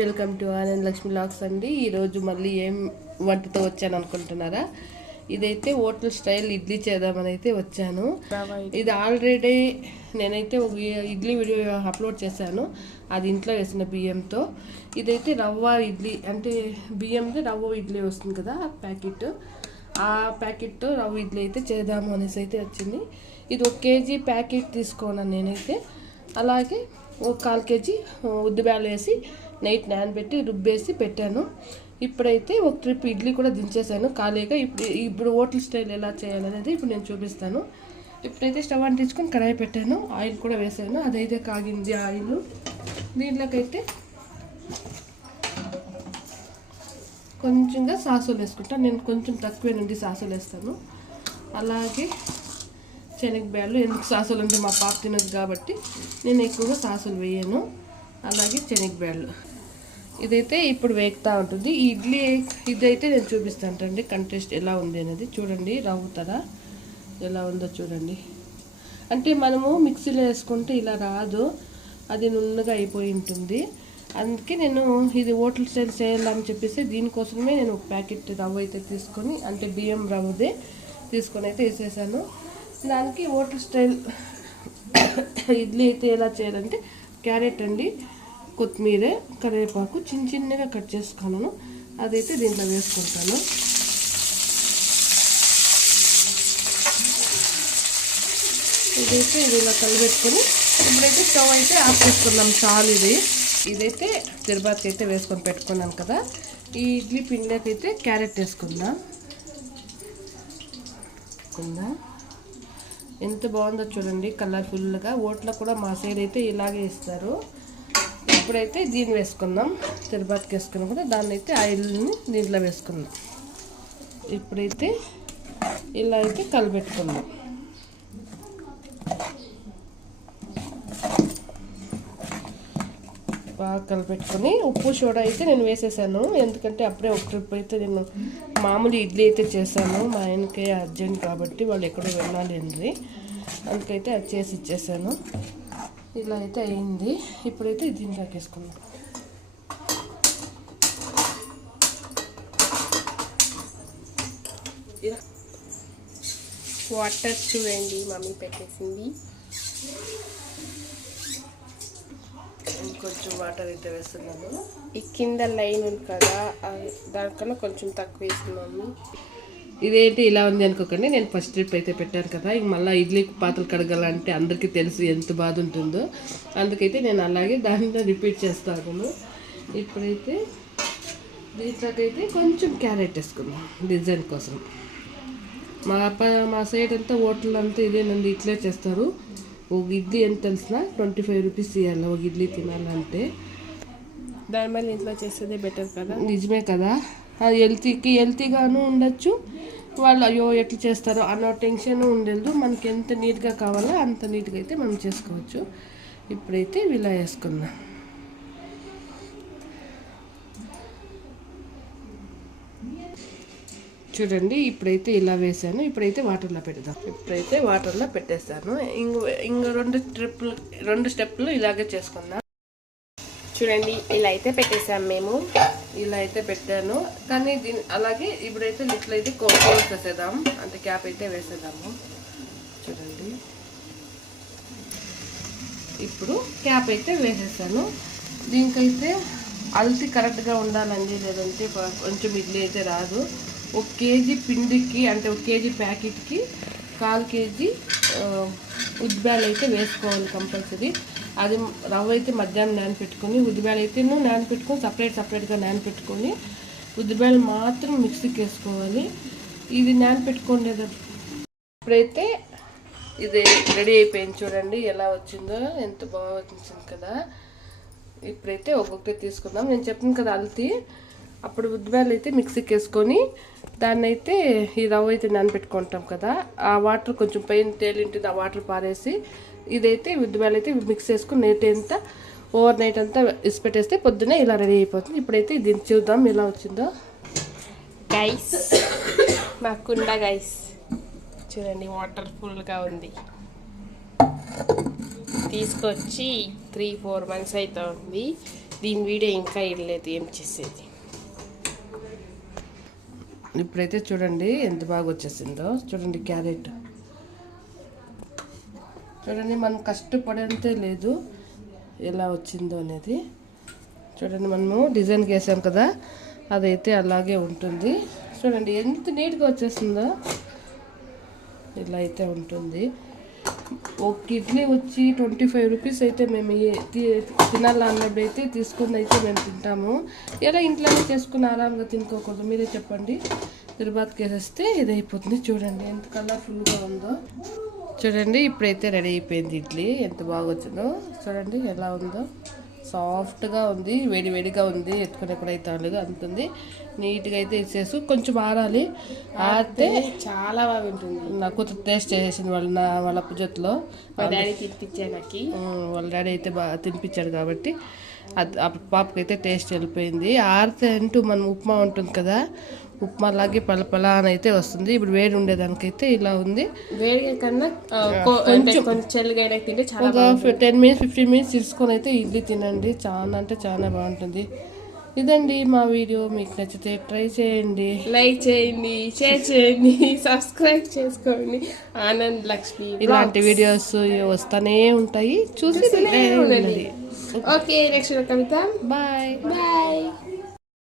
Welcome to Anand Lakshmi lakhs అండి. ఈరోజు మళ్ళీ ఏం వంటతో వచ్చాను అనుకుంటున్నారా? ఇదైతే హోటల్ స్టైల్ ఇడ్లీ చేద్దామని అయితే వచ్చాను. ఇది ఆల్రెడీ నేనైతే ఒక ఇడ్లీ వీడియో అప్లోడ్ చేశాను, అది ఇంట్లో వేసిన బియ్యంతో. ఇదైతే రవ్వ ఇడ్లీ, అంటే బియ్యంతో రవ్వ ఇడ్లీ వస్తుంది కదా ప్యాకెట్, ఆ ప్యాకెట్తో రవ్వ ఇడ్లీ అయితే చేద్దాము అనేసి అయితే వచ్చింది. ఇది 1 కేజీ ప్యాకెట్ తీసుకోను నేనైతే. అలాగే ఒక 1/4 కేజీ ఉద్దిబ్యాలు వేసి నైట్ నానబెట్టి రుబ్బేసి పెట్టాను. ఇప్పుడైతే ఒక ట్రిప్ ఇడ్లీ కూడా దించేసాను ఖాళీగా. ఇప్పుడు హోటల్ స్టైల్ ఎలా చేయాలనేది ఇప్పుడు నేను చూపిస్తాను. ఇప్పుడైతే స్టవ్ అంటించుకొని కడాయి పెట్టాను, ఆయిల్ కూడా వేసాను. అదైతే కాగింది ఆయిల్. దీంట్లోకైతే కొంచెంగా సాసులు వేసుకుంటాను. నేను కొంచెం తక్కువే నుండి సాసులు వేస్తాను. అలాగే శనగబ్యాలు, ఎందుకు సాసులు అంటే మా పాప తినదు కాబట్టి నేను ఎక్కువగా సాసులు వేయను. అలాగే శనగబ్యాలు ఇదైతే ఇప్పుడు వేగుతూ ఉంటుంది. ఈ ఇడ్లీ ఇదైతే నేను చూపిస్తానండి కంటెస్ట్ ఎలా ఉంది అనేది. చూడండి రవ్వుతారా ఎలా ఉందో చూడండి. అంటే మనము మిక్సీలో వేసుకుంటే ఇలా రాదు, అది నున్నగా అయిపోయి ఉంటుంది. అందుకే నేను ఇది హోటల్ స్టైల్ చేయాలని చెప్పేసి దీనికోసమే నేను ఒక ప్యాకెట్ రవ్వ అయితే తీసుకొని, అంటే బియ్యం రవ్వదే తీసుకొని అయితే వేసేసాను. దానికి హోటల్ స్టైల్ ఇడ్లీ అయితే ఎలా చేయాలంటే క్యారెట్ అండి, కొత్తిమీర, కరివేపాకు చిన్నగా కట్ చేసుకున్నాను, అదైతే దీంట్లో వేసుకుంటాను. ఇదైతే ఇది ఇలా కలిపెట్టుకొని ఇప్పుడైతే స్టవ్ అయితే ఆఫ్ చేసుకున్నాం చాలు. ఇదైతే తిరుపతికి అయితే వేసుకొని పెట్టుకున్నాం కదా. ఈ ఇడ్లీ పిండికి అయితే క్యారెట్ వేసుకుందాం. ఎంత బాగుందో చూడండి, కలర్ఫుల్గా. ఓట్లో కూడా మా సైడ్ అయితే ఇలాగే ఇస్తారు. ఇప్పుడైతే దీన్ని వేసుకుందాం, తిరుపతికి వేసుకున్నాం కూడా, దాన్ని అయితే ఆయిల్ని దీంట్లో వేసుకుందాం. ఇప్పుడైతే ఇలా అయితే కలిపెట్టుకుందాం. బాగా కలిపెట్టుకొని ఉప్పు సోడా అయితే నేను వేసేసాను, ఎందుకంటే అప్పుడే ఒక ట్రిప్ అయితే నేను మామూలు ఇడ్లీ అయితే చేశాను. మా ఆయనకే అర్జెంట్ కాబట్టి వాళ్ళు ఎక్కడో వెళ్ళాలి అండి, అందుకైతే అది చేసి ఇచ్చేసాను. ఇలా అయితే అయింది. ఇప్పుడైతే దీంట్లోకి వేసుకుందాం. వాటర్ చూడండి మమ్మీ పెట్టేసింది. ఇంకొంచెం వాటర్ అయితే వేస్తున్నాము. ఈ కింద లైన్ ఉంది కదా, దానికన్నా కొంచెం తక్కువ వేస్తున్నాము. ఇదేంటి ఇలా ఉంది అనుకోకండి, నేను ఫస్ట్ ట్రిప్ అయితే పెట్టాను కదా, ఇంక మళ్ళీ ఇడ్లీ పాత్రలు కడగాలంటే అందరికీ తెలుసు ఎంత బాధ ఉంటుందో, అందుకైతే నేను అలాగే దాంట్లో రిపీట్ చేస్తాను. ఇప్పుడైతే దీంట్లోకైతే కొంచెం క్యారెట్ వేసుకుందాం డిజైన్ కోసం. మా సైడ్ అంతా హోటల్ అంతా ఇదేనండి, ఇట్లే చేస్తారు. ఒక ఇడ్లీ ఎంత తెలిసిన 25 రూపీస్ ఇవ్వాలి ఒక ఇడ్లీ తినాలంటే. దాని వల్ల ఇంట్లో చేసేదే బెటర్ కదా. నిజమే కదా, అది హెల్తీగాను ఉండొచ్చు. వాళ్ళు అయ్యో ఎట్లా చేస్తారో అన్న టెన్షన్ ఉండదు. మనకి ఎంత నీట్గా కావాలో అంత నీట్గా అయితే మనం చేసుకోవచ్చు. ఇప్పుడైతే ఇలా వేసుకుందాం. చూడండి ఇప్పుడైతే ఇలా వేసాను. ఇప్పుడైతే వాటర్లో పెడదాం. ఇప్పుడైతే వాటర్లో పెట్టేస్తాను. ఇంక 2 స్టెప్లు ఇలాగే చేసుకుందాం. చూడండి ఇలా అయితే పెట్టేసాము మేము. ఇలా అయితే పెట్టాను, కానీ అలాగే ఇప్పుడైతే లిట్లు అయితే క్లోజ్ చేసేద్దాం, అంటే క్యాప్ అయితే వేసేద్దాము. చూడండి ఇప్పుడు క్యాప్ అయితే వేసేసాను. దీనికైతే అల్తి కరెక్ట్గా ఉండాలండి, లేదంటే కొంచెం ఇడ్లీ అయితే రాదు. 1 కేజీ పిండికి, అంటే 1 కేజీ ప్యాకెట్కి 1/4 కేజీ ఉద్దిబ్యాలు అయితే వేసుకోవాలి కంపల్సరీ. అది రవ్వ అయితే మధ్యాహ్నం నానపెట్టుకొని, ఉద్దిబ్యాలు అయితే నానపెట్టుకొని సపరేట్గా నానపెట్టుకొని, ఉద్దిబ్యాలు మాత్రం మిక్సీకి వేసుకోవాలి. ఇది నానపెట్టుకోలేదు. ఇప్పుడైతే ఇది రెడీ అయిపోయింది. చూడండి ఎలా వచ్చిందో, ఎంత బాగా వచ్చింది కదా. ఇప్పుడైతే ఒక్కొక్కటి తీసుకుందాం. నేను చెప్పాను కదా అల్తి, అప్పుడు ఉద్దిబ్యాలు అయితే మిక్సీకి వేసుకొని దాన్ని అయితే ఈ రవ్వ అయితే నానపెట్టుకుంటాం కదా, ఆ వాటర్ కొంచెం పైన తేలింటుంది, ఆ వాటర్ పారేసి ఇదైతే ఉద్దిబ్యాలు అయితే మిక్స్ చేసుకుని ఓవర్ నైట్ అంతా ఇసిపెట్టేస్తే పొద్దున్నే ఇలా రెడీ అయిపోతుంది. ఇప్పుడైతే దీన్ని చూద్దాం ఎలా వచ్చిందో. గైస్ మాకుండ గైస్ చూడండి వాటర్ఫుల్గా ఉంది. తీసుకొచ్చి 3-4 months అవుతుంది. దీని వీడియో ఇంకా ఇవ్వలేదు, ఏం చేసేది. ఇప్పుడైతే చూడండి ఎంత బాగా వచ్చేసిందో. చూడండి క్యారెట్ చూడండి, మనం కష్టపడేంతే లేదు ఎలా వచ్చిందో అనేది. చూడండి మనము డిజైన్కి వేసాం కదా, అదైతే అలాగే ఉంటుంది. చూడండి ఎంత నీట్గా వచ్చేసిందో. ఇలా అయితే ఉంటుంది. ఒక కిడ్నీ వచ్చి 25 రూపీస్ అయితే మేము తినాలన్నప్పుడు అయితే తీసుకుని అయితే మేము తింటాము. ఎలా ఇంట్లోనే చేసుకుని ఆరాంగా తినుకోకూడదు, మీరే చెప్పండి. తిరుపతికి వేసేస్తే ఇది అయిపోతుంది. చూడండి ఎంత కలర్ఫుల్గా ఉందో. చూడండి ఇప్పుడైతే రెడీ అయిపోయింది ఇడ్లీ. ఎంత బాగా వచ్చిందో చూడండి, ఎలా ఉందో. సాఫ్ట్గా ఉంది, వేడి వేడిగా ఉంది, ఎత్తుకునే కూడా అయితే లేదు, అంతుంది. నీట్గా అయితే ఇచ్చేసి కొంచెం ఆరాలి. ఆరితే చాలా బాగా ఉంటుంది. నాకు టేస్ట్ చేసేసింది వాళ్ళ పూజలో. మా డాడీ తినిపించాడు నాకు. వాళ్ళ డాడీ అయితే బాగా తినిపించాడు కాబట్టి అది ఆ పాపకి అయితే టేస్ట్ వెళ్ళిపోయింది. ఆరితే అంటూ మనం ఉప్మా ఉంటుంది కదా, ఉప్మా లాగే పలపలా అని అయితే వస్తుంది. ఇప్పుడు వేడి ఉండేదానికైతే ఇలా ఉంది. వేడిగా కన్నా కొంచెం చల్లగా తింటే చాలా ఒక 10 మినిట్స్ 15 మినిట్స్ తీసుకొని అయితే ఇడ్లీ తినండి. చాలా అంటే చాలా బాగుంటుంది. ఇదండి మా వీడియో. మీకు నచ్చితే ట్రై చేయండి, లైక్ చేయండి, షేర్ చేయండి, సబ్స్క్రైబ్ చేసుకోండి. ఆనంద్ లక్ష్మి ఇలాంటి వీడియోస్ వస్తూనే ఉంటాయి, చూసి ఓకే, నెక్స్ట్ కవిత. బాయ్. బాయ్.